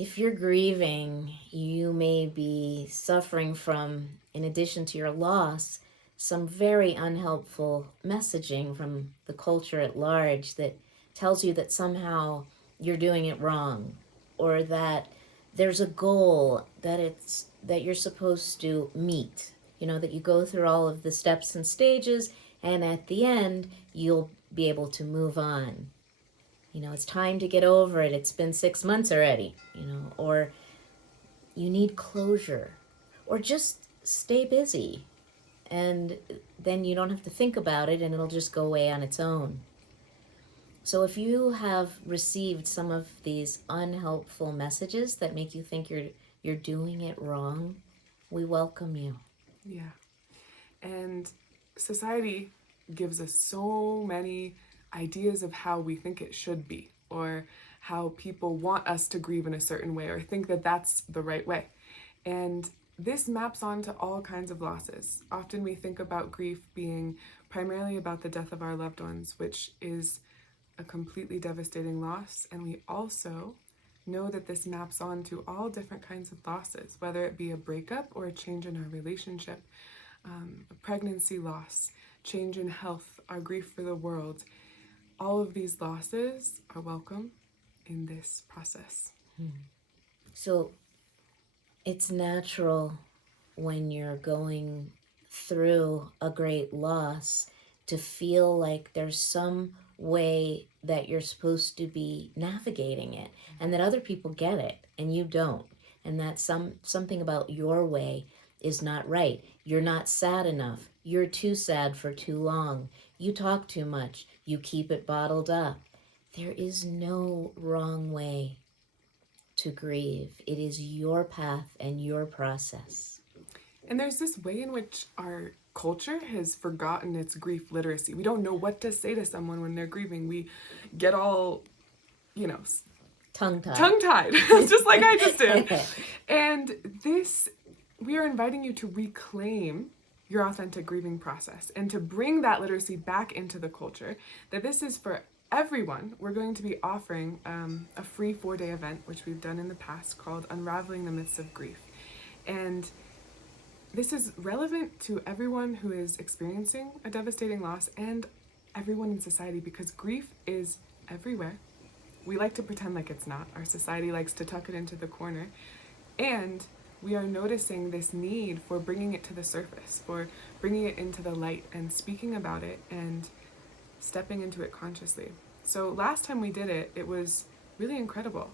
if you're grieving, you may be suffering from, in addition to your loss, some very unhelpful messaging from the culture at large that tells you that somehow you're doing it wrong, or that there's a goal that you're supposed to meet. You know, that you go through all of the steps and stages, and at the end you'll be able to move on. You know, it's time to get over it. It's been 6 months already, you know, or you need closure, or just stay busy. And then you don't have to think about it and it'll just go away on its own. So if you have received some of these unhelpful messages that make you think you're doing it wrong, we welcome you. Yeah. And society gives us so many ideas of how we think it should be, or how people want us to grieve in a certain way, or think that that's the right way. And this maps onto all kinds of losses. Often we think about grief being primarily about the death of our loved ones, which is a completely devastating loss. And we also know that this maps onto all different kinds of losses, whether it be a breakup or a change in our relationship, a pregnancy loss, change in health, our grief for the world. All of these losses are welcome in this process. So it's natural when you're going through a great loss to feel like there's some way that you're supposed to be navigating it, and that other people get it and you don't, and that something about your way is not right. You're not sad enough. You're too sad for too long. You talk too much. You keep it bottled up. There is no wrong way to grieve. It is your path and your process. And there's this way in which our culture has forgotten its grief literacy. We don't know what to say to someone when they're grieving. We get all, you know, tongue-tied, just like I just did. And we are inviting you to reclaim your authentic grieving process and to bring that literacy back into the culture, that this is for everyone. We're going to be offering a free 4-day event, which we've done in the past, called Unraveling the Myths of Grief. And this is relevant to everyone who is experiencing a devastating loss and everyone in society, because grief is everywhere. We like to pretend like it's not. Our society likes to tuck it into the corner. And we are noticing this need for bringing it to the surface, for bringing it into the light and speaking about it and stepping into it consciously. So last time we did it, it was really incredible.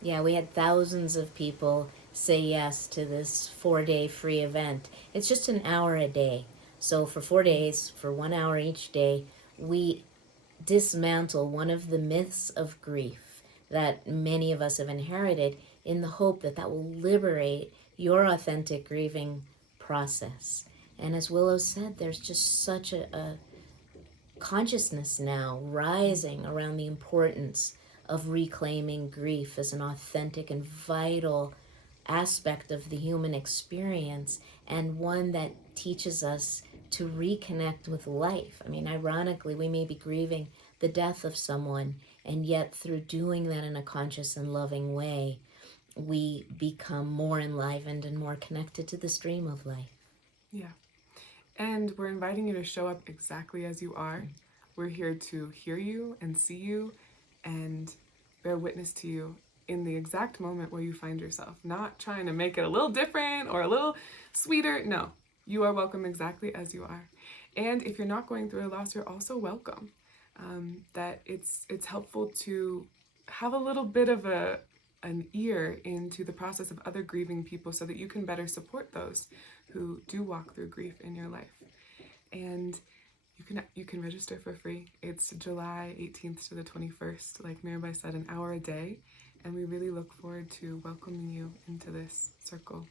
Yeah, we had thousands of people say yes to this 4-day free event. It's just an hour a day. So for 4 days, for 1 hour each day, we dismantle one of the myths of grief that many of us have inherited, in the hope that that will liberate your authentic grieving process. And as Willow said, there's just such a consciousness now rising around the importance of reclaiming grief as an authentic and vital aspect of the human experience, and one that teaches us to reconnect with life. I mean, ironically, we may be grieving the death of someone, and yet through doing that in a conscious and loving way, we become more enlivened and more connected to the stream of life. Yeah. And we're inviting you to show up exactly as you are. We're here to hear you and see you and bear witness to you in the exact moment where you find yourself. Not trying to make it a little different or a little sweeter. No, you are welcome exactly as you are. And if you're not going through a loss, you're also welcome. That it's helpful to have a little bit of an ear into the process of other grieving people, so that you can better support those who do walk through grief in your life. And you can register for free. It's July 18th to the 21st, like Mirabai said, an hour a day. And we really look forward to welcoming you into this circle.